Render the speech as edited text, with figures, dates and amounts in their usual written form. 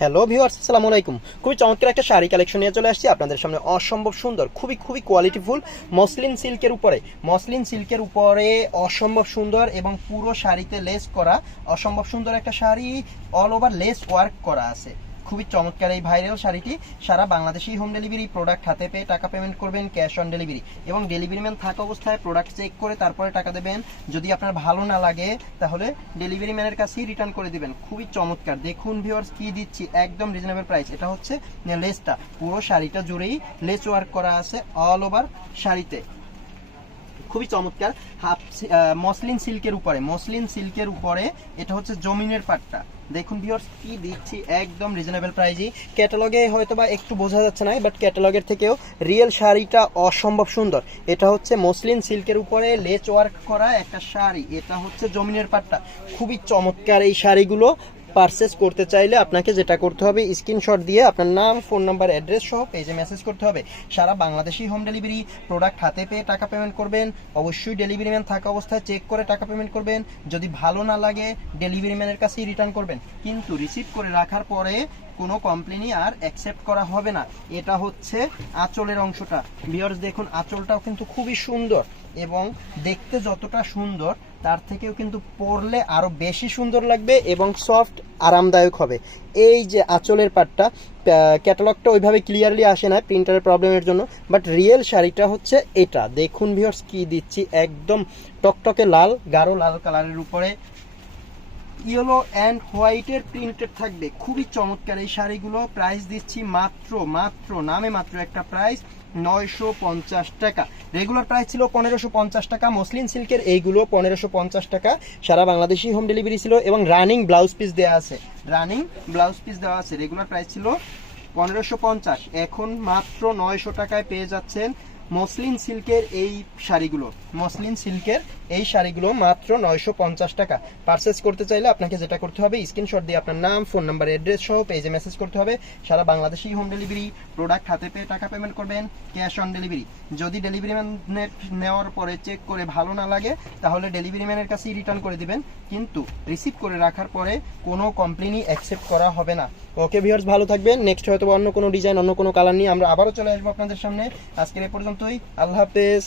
Hello viewers, আসসালামু আলাইকুম। খুবই চমৎকার একটা শাড়ি কালেকশন নিয়ে চলে আসছি আপনাদের সামনে। অসম্ভব সুন্দর, খুবই কোয়ালিটিফুল মসলিন সিল্কের উপরে অসম্ভব সুন্দর এবং পুরো শাড়িতে লেস করা অসম্ভব সুন্দর একটা sari, all over less work করা আছে। খুবই চমৎকার এই ভাইরাল শাড়িটি সারা বাংলাদেশি হোম ডেলিভারি, প্রোডাক্ট হাতে পেয়ে টাকা পেমেন্ট করবেন ক্যাশ অন ডেলিভারি, এবং ডেলিভারি ম্যান থাকা অবস্থায় প্রোডাক্ট চেক করে তারপরে টাকা দেবেন। যদি আপনার ভালো না লাগে তাহলে ডেলিভারি ম্যানের কাছেই রিটার্ন করে দিবেন। খুবই চমৎকার, দেখুন ভিউয়ার্স কি দিচ্ছি, একদম রিজনেবল প্রাইস। এটা হচ্ছে লেসটা, পুরো শাড়িটা জুড়েই লেস ওয়ার্ক করা আছে অল ওভার শাড়িতে। খুবই চমৎকার মসলিন সিল্কের উপরে এটা হচ্ছে জমিনের পাটটা। দেখুন ভিউয়ার্স কি দিচ্ছি, একদম রিজনেবল প্রাইসই। ক্যাটালগে হয়তো বা একটু বোঝা যাচ্ছে না, বাট ক্যাটালগের থেকেও রিয়েল শাড়িটা অসম্ভব সুন্দর। এটা হচ্ছে মসলিন সিল্কের উপরে লেস ওয়ার্ক করা একটা শাড়ি, এটা হচ্ছে জমিনের পাটটা। খুবই চমৎকার এই শাড়িগুলো পারচেস করতে চাইলে আপনাকে যেটা করতে হবে, স্ক্রিনশট দিয়ে আপনার নাম, ফোন নাম্বার, অ্যাড্রেস সহ পেজে মেসেজ করতে হবে। সারা বাংলাদেশি হোম ডেলিভারি, প্রোডাক্ট হাতে পেয়ে টাকা পেমেন্ট করবেন। অবশ্যই ডেলিভারি ম্যান থাকা অবস্থায় চেক করে টাকা পেমেন্ট করবেন। যদি ভালো না লাগে ডেলিভারি ম্যানের কাছেই রিটার্ন করবেন, কিন্তু রিসিভ করে রাখার পরে কোনো কমপ্লেনই আর অ্যাকসেপ্ট করা হবে না। এটা হচ্ছে আঁচলের অংশটা। ভিউয়ার্স দেখুন, আঁচলটাও কিন্তু খুবই সুন্দর, এবং দেখতে যতটা সুন্দর তার থেকেও কিন্তু পরলে আরো বেশি সুন্দর লাগবে এবং সফট আরামদায়ক হবে। এই যে আঁচলের পাটটা, ক্যাটালগটা ওইভাবে ক্লিয়ারলি আসে না প্রিন্টারের প্রবলেমের জন্য, বাট রিয়েল শাড়িটা হচ্ছে এটা। দেখুন ভিউয়ার্স কি দিচ্ছি, একদম টকটকে লাল, গাঢ় লাল কালারের উপরে ইয়েলো অ্যান্ড হোয়াইটের প্রিন্টেড থাকবে। খুবই চমৎকার এই শাড়িগুলো। প্রাইস দিচ্ছি মাত্র নামে মাত্র একটা প্রাইস 950 টাকা। রেগুলার প্রাইস ছিল 1550 টাকা। মসলিন সিল্কের এইগুলো 1550 টাকা। সারা বাংলাদেশি হোম ডেলিভারি ছিল, এবং রানিং ব্লাউজ পিস দেওয়া আছে। রেগুলার প্রাইস ছিল 1550, এখন মাত্র 900 টাকায় পেয়ে যাচ্ছেন মসলিন সিল্কের এই শাড়িগুলো মাত্র 950 টাকা। পারচেস করতে চাইলে আপনাকে যেটা করতে হবে, স্ক্রিনশট দিয়ে আপনার নাম, ফোন নাম্বার, অ্যাড্রেস সহ পেজে মেসেজ করতে হবে। সারা বাংলাদেশি হোম ডেলিভারি, প্রোডাক্ট হাতে পেয়ে টাকা পেমেন্ট করবেন ক্যাশ অন ডেলিভারি। যদি ডেলিভারি ম্যান নেওয়ার পরে চেক করে ভালো না লাগে তাহলে ডেলিভারি ম্যানের কাছেই রিটার্ন করে দিবেন, কিন্তু রিসিভ করে রাখার পরে কোনো কমপ্লেনই অ্যাকসেপ্ট করা হবে না। ওকে ভিউয়ার্স, ভালো থাকবেন। নেক্সট হয়তো অন্য কোনো ডিজাইন, অন্য কোনো কালার নিয়ে আমরা আবারও চলে আসবো আপনাদের সামনে। আজকের এ পর্যন্তই, আল্লাহ হাফেজ।